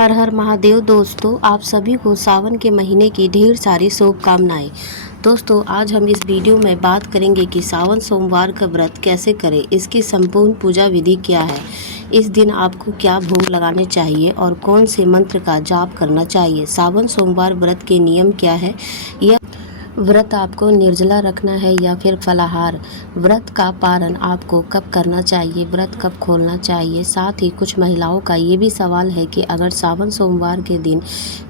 हर हर महादेव। दोस्तों, आप सभी को सावन के महीने की ढेर सारी शुभकामनाएं। दोस्तों, आज हम इस वीडियो में बात करेंगे कि सावन सोमवार का व्रत कैसे करें, इसकी संपूर्ण पूजा विधि क्या है, इस दिन आपको क्या भोग लगाने चाहिए और कौन से मंत्र का जाप करना चाहिए। सावन सोमवार व्रत के नियम क्या है, यह व्रत आपको निर्जला रखना है या फिर फलाहार, व्रत का पारण आपको कब करना चाहिए, व्रत कब खोलना चाहिए। साथ ही कुछ महिलाओं का ये भी सवाल है कि अगर सावन सोमवार के दिन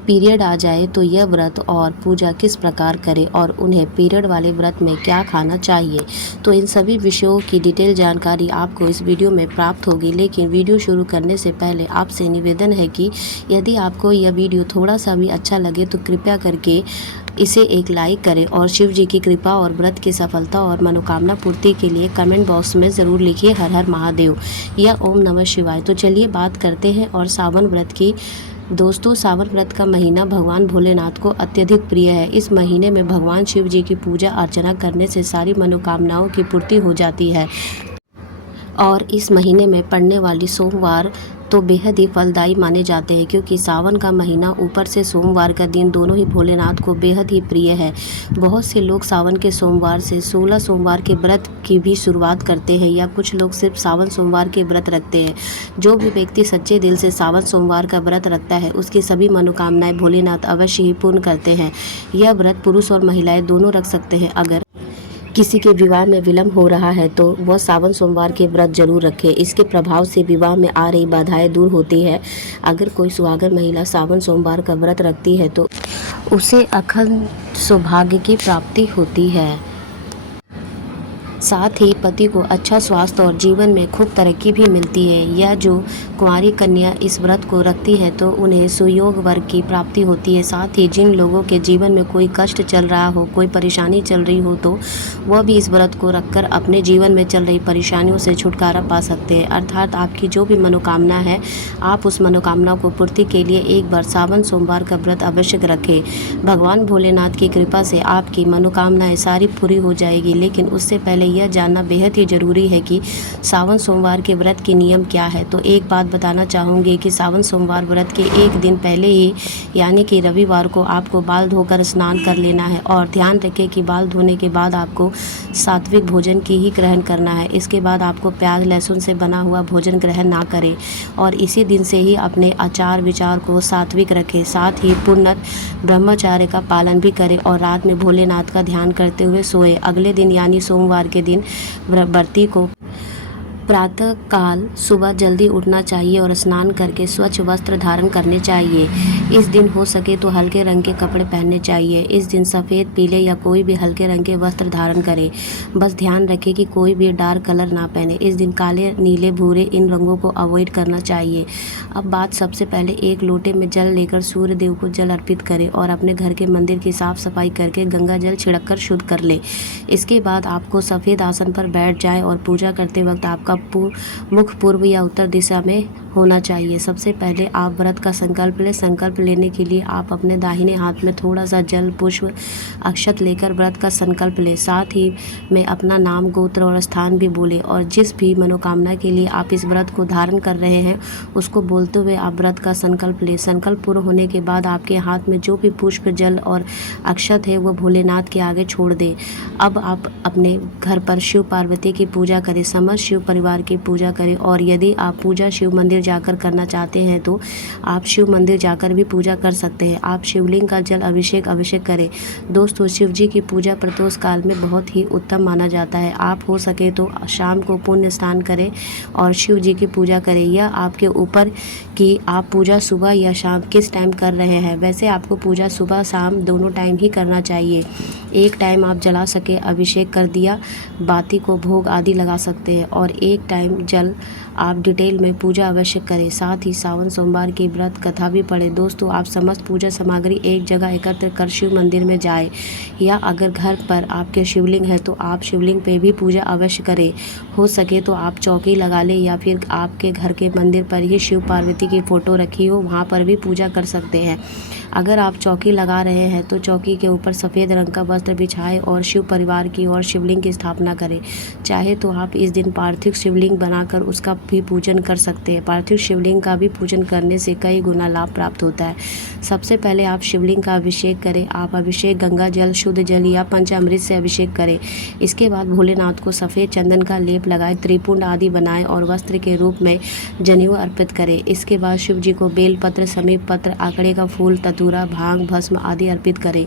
पीरियड आ जाए तो यह व्रत और पूजा किस प्रकार करें और उन्हें पीरियड वाले व्रत में क्या खाना चाहिए। तो इन सभी विषयों की डिटेल जानकारी आपको इस वीडियो में प्राप्त होगी। लेकिन वीडियो शुरू करने से पहले आपसे निवेदन है कि यदि आपको यह वीडियो थोड़ा सा भी अच्छा लगे तो कृपया करके इसे एक लाइक करें और शिव जी की कृपा और व्रत की सफलता और मनोकामना पूर्ति के लिए कमेंट बॉक्स में ज़रूर लिखिए हर हर महादेव या ओम नमः शिवाय। तो चलिए बात करते हैं और सावन व्रत की। दोस्तों, सावन व्रत का महीना भगवान भोलेनाथ को अत्यधिक प्रिय है। इस महीने में भगवान शिव जी की पूजा अर्चना करने से सारी मनोकामनाओं की पूर्ति हो जाती है और इस महीने में पड़ने वाली सोमवार तो बेहद ही फलदायी माने जाते हैं, क्योंकि सावन का महीना ऊपर से सोमवार का दिन दोनों ही भोलेनाथ को बेहद ही प्रिय है। बहुत से लोग सावन के सोमवार से 16 सोमवार के व्रत की भी शुरुआत करते हैं या कुछ लोग सिर्फ सावन सोमवार के व्रत रखते हैं। जो भी व्यक्ति सच्चे दिल से सावन सोमवार का व्रत रखता है उसकी सभी मनोकामनाएं भोलेनाथ अवश्य ही पूर्ण करते हैं। यह व्रत पुरुष और महिलाएं दोनों रख सकते हैं। अगर किसी के विवाह में विलम्ब हो रहा है तो वह सावन सोमवार के व्रत जरूर रखे। इसके प्रभाव से विवाह में आ रही बाधाएं दूर होती है। अगर कोई सुहागन महिला सावन सोमवार का व्रत रखती है तो उसे अखंड सौभाग्य की प्राप्ति होती है। साथ ही पति को अच्छा स्वास्थ्य और जीवन में खूब तरक्की भी मिलती है। यह जो कुंवारी कन्या इस व्रत को रखती है तो उन्हें सुयोग वर्ग की प्राप्ति होती है। साथ ही जिन लोगों के जीवन में कोई कष्ट चल रहा हो, कोई परेशानी चल रही हो, तो वह भी इस व्रत को रखकर अपने जीवन में चल रही परेशानियों से छुटकारा पा सकते हैं। अर्थात आपकी जो भी मनोकामना है, आप उस मनोकामना को पूर्ति के लिए एक बार सावन सोमवार का व्रत अवश्य रखें। भगवान भोलेनाथ की कृपा से आपकी मनोकामनाएं सारी पूरी हो जाएगी। लेकिन उससे पहले यह जानना बेहद ही जरूरी है कि सावन सोमवार के व्रत के नियम क्या है। तो एक बात बताना चाहूँगी कि सावन सोमवार व्रत के एक दिन पहले ही यानी कि रविवार को आपको बाल धोकर स्नान कर लेना है और ध्यान रखें कि बाल धोने के बाद आपको सात्विक भोजन की ही ग्रहण करना है। इसके बाद आपको प्याज लहसुन से बना हुआ भोजन ग्रहण ना करें और इसी दिन से ही अपने आचार विचार को सात्विक रखें। साथ ही पूर्ण ब्रह्मचार्य का पालन भी करें और रात में भोलेनाथ का ध्यान करते हुए सोए। अगले दिन यानी सोमवार के दिन व्रती को प्रातः काल सुबह जल्दी उठना चाहिए और स्नान करके स्वच्छ वस्त्र धारण करने चाहिए। इस दिन हो सके तो हल्के रंग के कपड़े पहनने चाहिए। इस दिन सफ़ेद, पीले या कोई भी हल्के रंग के वस्त्र धारण करें। बस ध्यान रखें कि कोई भी डार्क कलर ना पहने। इस दिन काले, नीले, भूरे इन रंगों को अवॉइड करना चाहिए। अब बात सबसे पहले एक लोटे में जल लेकर सूर्य देव को जल अर्पित करें और अपने घर के मंदिर की साफ सफाई करके गंगा जल छिड़क कर शुद्ध कर ले। इसके बाद आपको सफ़ेद आसन पर बैठ जाएं और पूजा करते वक्त आपका मुख पूर्व या उत्तर दिशा में होना चाहिए। सबसे पहले आप व्रत का संकल्प लें। संकल्प लेने के लिए आप अपने दाहिने हाथ में थोड़ा सा जल, पुष्प, अक्षत लेकर व्रत का संकल्प लें। साथ ही में अपना नाम, गोत्र और स्थान भी बोलें और जिस भी मनोकामना के लिए आप इस व्रत को धारण कर रहे हैं उसको बोलते हुए आप व्रत का संकल्प लें। संकल्प पूर्ण होने के बाद आपके हाथ में जो भी पुष्प, जल और अक्षत है वो भोलेनाथ के आगे छोड़ दें। अब आप अपने घर पर शिव पार्वती की पूजा करें, समस्त शिव परिवार की पूजा करें और यदि आप पूजा शिव मंदिर जाकर करना चाहते हैं तो आप शिव मंदिर जाकर भी पूजा कर सकते हैं। आप शिवलिंग का जल अभिषेक अवश्य करें। दोस्तों, शिव जी की पूजा प्रदोष काल में बहुत ही उत्तम माना जाता है। आप हो सके तो शाम को पुण्य स्नान करें और शिव जी की पूजा करें। यह आपके ऊपर कि आप पूजा सुबह या शाम किस टाइम कर रहे हैं। वैसे आपको पूजा सुबह शाम दोनों टाइम ही करना चाहिए। एक टाइम आप जला सके अभिषेक कर दिया, बाती को भोग आदि लगा सकते हैं और एक टाइम जल आप डिटेल में पूजा अवश्य करें। साथ ही सावन सोमवार की व्रत कथा भी पढ़ें। दोस्तों, आप समस्त पूजा सामग्री एक जगह एकत्र कर शिव मंदिर में जाएं या अगर घर पर आपके शिवलिंग है तो आप शिवलिंग पे भी पूजा अवश्य करें। हो सके तो आप चौकी लगा लें या फिर आपके घर के मंदिर पर ही शिव पार्वती की फ़ोटो रखी हो वहाँ पर भी पूजा कर सकते हैं। अगर आप चौकी लगा रहे हैं तो चौकी के ऊपर सफ़ेद रंग का वस्त्र बिछाएं और शिव परिवार की और शिवलिंग की स्थापना करें। चाहे तो आप इस दिन पार्थिव शिवलिंग बनाकर उसका भी पूजन कर सकते हैं। पार्थिव शिवलिंग का भी पूजन करने से कई गुना लाभ प्राप्त होता है। सबसे पहले आप शिवलिंग का अभिषेक करें। आप अभिषेक गंगा जल, शुद्ध जल या पंचामृत से अभिषेक करें। इसके बाद भोलेनाथ को सफ़ेद चंदन का लेप लगाएं, त्रिपुंड आदि बनाएं और वस्त्र के रूप में जनेऊ अर्पित करें। इसके बाद शिव जी को बेलपत्र, समीप पत्र, आकड़े का फूल, ततूरा, भांग, भस्म आदि अर्पित करें।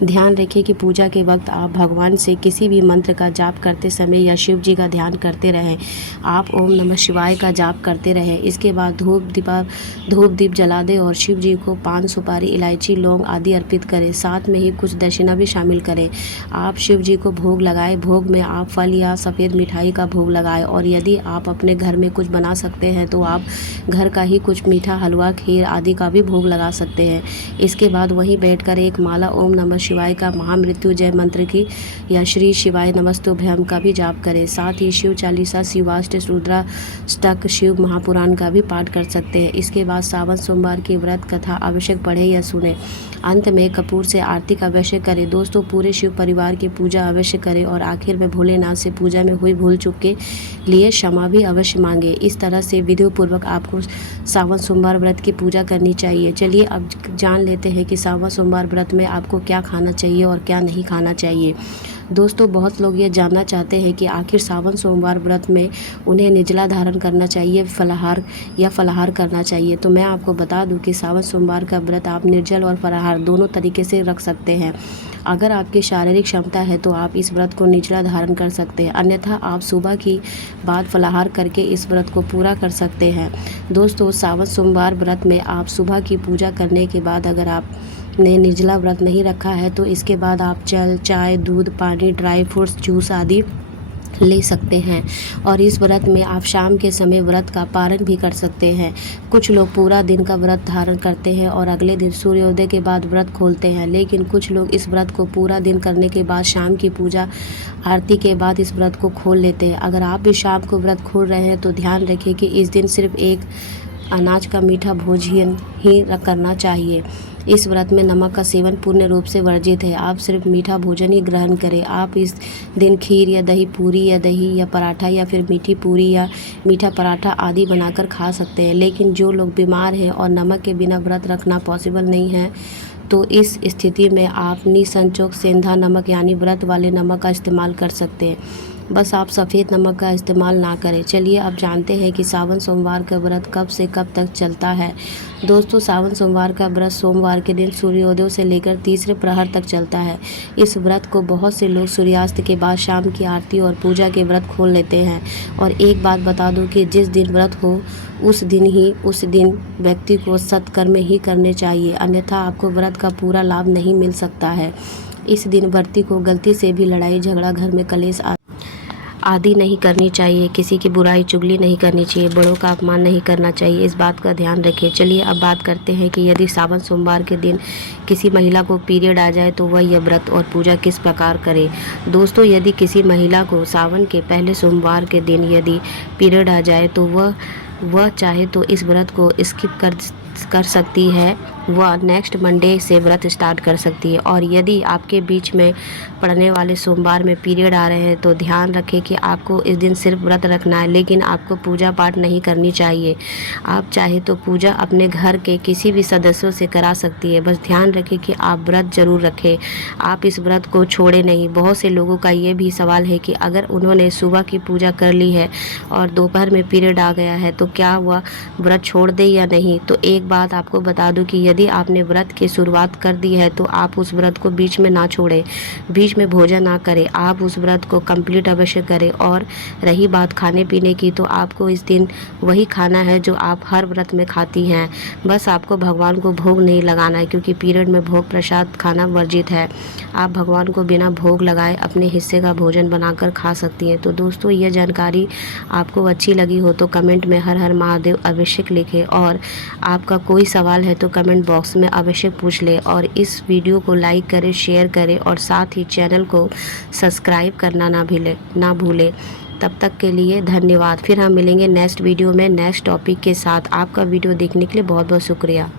ध्यान रखें कि पूजा के वक्त आप भगवान से किसी भी मंत्र का जाप करते समय या शिव जी का ध्यान करते रहें। आप ओम नमः शिवाय का जाप करते रहें। इसके बाद धूप दीप जला दें और शिव जी को पान, सुपारी, इलायची, लौंग आदि अर्पित करें। साथ में ही कुछ दक्षिणा भी शामिल करें। आप शिव जी को भोग लगाएं। भोग में आप फल या सफ़ेद मिठाई का भोग लगाएं और यदि आप अपने घर में कुछ बना सकते हैं तो आप घर का ही कुछ मीठा, हलवा, खीर आदि का भी भोग लगा सकते हैं। इसके बाद वहीं बैठकर एक माला ओम नमः शिवाय का, महामृत्युंजय मंत्र की या श्री शिवाय नमस्तुभ्यम का भी जाप करें। साथ ही शिव चालीसा, शिवाष्टक, रुद्राष्टक, शिव महापुराण का भी पाठ कर सकते हैं। इसके बाद सावन सोमवार की व्रत कथा आवश्यक पढ़े या सुने। अंत में कपूर से आरती का अवश्य करें। दोस्तों, पूरे शिव परिवार की पूजा अवश्य करें और आखिर में भोलेनाथ से पूजा में हुई भूल चूक के लिए क्षमा भी अवश्य मांगे। इस तरह से विधिपूर्वक आपको सावन सोमवार व्रत की पूजा करनी चाहिए। चलिए अब जान लेते हैं कि सावन सोमवार व्रत में आपको क्या खाना चाहिए और क्या नहीं खाना चाहिए। दोस्तों, बहुत लोग ये जानना चाहते हैं कि आखिर सावन सोमवार व्रत में उन्हें निर्जला धारण करना चाहिए, फलाहार करना चाहिए। तो मैं आपको बता दूं कि सावन सोमवार का व्रत आप निर्जल और फलाहार दोनों तरीके से रख सकते हैं। अगर आपकी शारीरिक क्षमता है तो आप इस व्रत को निर्जला धारण कर सकते हैं, अन्यथा आप सुबह की बाद फलाहार करके इस व्रत को पूरा कर सकते हैं। दोस्तों, सावन सोमवार व्रत में आप सुबह की पूजा करने के बाद अगर आप ने निर्जला व्रत नहीं रखा है तो इसके बाद आप जल, चाय, दूध, पानी, ड्राई फ्रूट्स, जूस आदि ले सकते हैं और इस व्रत में आप शाम के समय व्रत का पारण भी कर सकते हैं। कुछ लोग पूरा दिन का व्रत धारण करते हैं और अगले दिन सूर्योदय के बाद व्रत खोलते हैं, लेकिन कुछ लोग इस व्रत को पूरा दिन करने के बाद शाम की पूजा आरती के बाद इस व्रत को खोल लेते हैं। अगर आप भी शाम को व्रत खोल रहे हैं तो ध्यान रखें कि इस दिन सिर्फ एक अनाज का मीठा भोजन ही करना चाहिए। इस व्रत में नमक का सेवन पूर्ण रूप से वर्जित है। आप सिर्फ मीठा भोजन ही ग्रहण करें। आप इस दिन खीर या दही पूरी या दही या पराठा या फिर मीठी पूरी या मीठा पराठा आदि बनाकर खा सकते हैं। लेकिन जो लोग बीमार हैं और नमक के बिना व्रत रखना पॉसिबल नहीं है तो इस स्थिति में आप निसंकोच सेंधा नमक यानी व्रत वाले नमक का इस्तेमाल कर सकते हैं। बस आप सफ़ेद नमक का इस्तेमाल ना करें। चलिए अब जानते हैं कि सावन सोमवार का व्रत कब से कब तक चलता है। दोस्तों, सावन सोमवार का व्रत सोमवार के दिन सूर्योदय से लेकर तीसरे प्रहर तक चलता है। इस व्रत को बहुत से लोग सूर्यास्त के बाद शाम की आरती और पूजा के व्रत खोल लेते हैं। और एक बात बता दूं कि जिस दिन व्रत हो उस दिन व्यक्ति को सत्कर्म ही करने चाहिए, अन्यथा आपको व्रत का पूरा लाभ नहीं मिल सकता है। इस दिन व्रती को गलती से भी लड़ाई झगड़ा, घर में कलेश आदि नहीं करनी चाहिए। किसी की बुराई चुगली नहीं करनी चाहिए। बड़ों का अपमान नहीं करना चाहिए। इस बात का ध्यान रखें। चलिए अब बात करते हैं कि यदि सावन सोमवार के दिन किसी महिला को पीरियड आ जाए तो वह यह व्रत और पूजा किस प्रकार करे। दोस्तों, यदि किसी महिला को सावन के पहले सोमवार के दिन यदि पीरियड आ जाए तो वह चाहे तो इस व्रत को स्किप कर सकती है। वह नेक्स्ट मंडे से व्रत स्टार्ट कर सकती है। और यदि आपके बीच में पड़ने वाले सोमवार में पीरियड आ रहे हैं तो ध्यान रखें कि आपको इस दिन सिर्फ व्रत रखना है, लेकिन आपको पूजा पाठ नहीं करनी चाहिए। आप चाहे तो पूजा अपने घर के किसी भी सदस्यों से करा सकती है। बस ध्यान रखें कि आप व्रत जरूर रखें, आप इस व्रत को छोड़े नहीं। बहुत से लोगों का ये भी सवाल है कि अगर उन्होंने सुबह की पूजा कर ली है और दोपहर में पीरियड आ गया है तो क्या वह व्रत छोड़ दे या नहीं। तो एक बात आपको बता दूं कि यदि आपने व्रत की शुरुआत कर दी है तो आप उस व्रत को बीच में ना छोड़ें, बीच में भोजन ना करें। आप उस व्रत को कंप्लीट अवश्य करें। और रही बात खाने पीने की, तो आपको इस दिन वही खाना है जो आप हर व्रत में खाती हैं। बस आपको भगवान को भोग नहीं लगाना है, क्योंकि पीरियड में भोग प्रसाद खाना वर्जित है। आप भगवान को बिना भोग लगाए अपने हिस्से का भोजन बनाकर खा सकती हैं। तो दोस्तों, यह जानकारी आपको अच्छी लगी हो तो कमेंट में हर हर महादेव अवश्य लिखें। और आपका कोई सवाल है तो कमेंट बॉक्स में अवश्य पूछ लें। और इस वीडियो को लाइक करें, शेयर करें और साथ ही चैनल को सब्सक्राइब करना ना भूलें। तब तक के लिए धन्यवाद। फिर हम मिलेंगे नेक्स्ट वीडियो में नेक्स्ट टॉपिक के साथ। आपका वीडियो देखने के लिए बहुत बहुत शुक्रिया।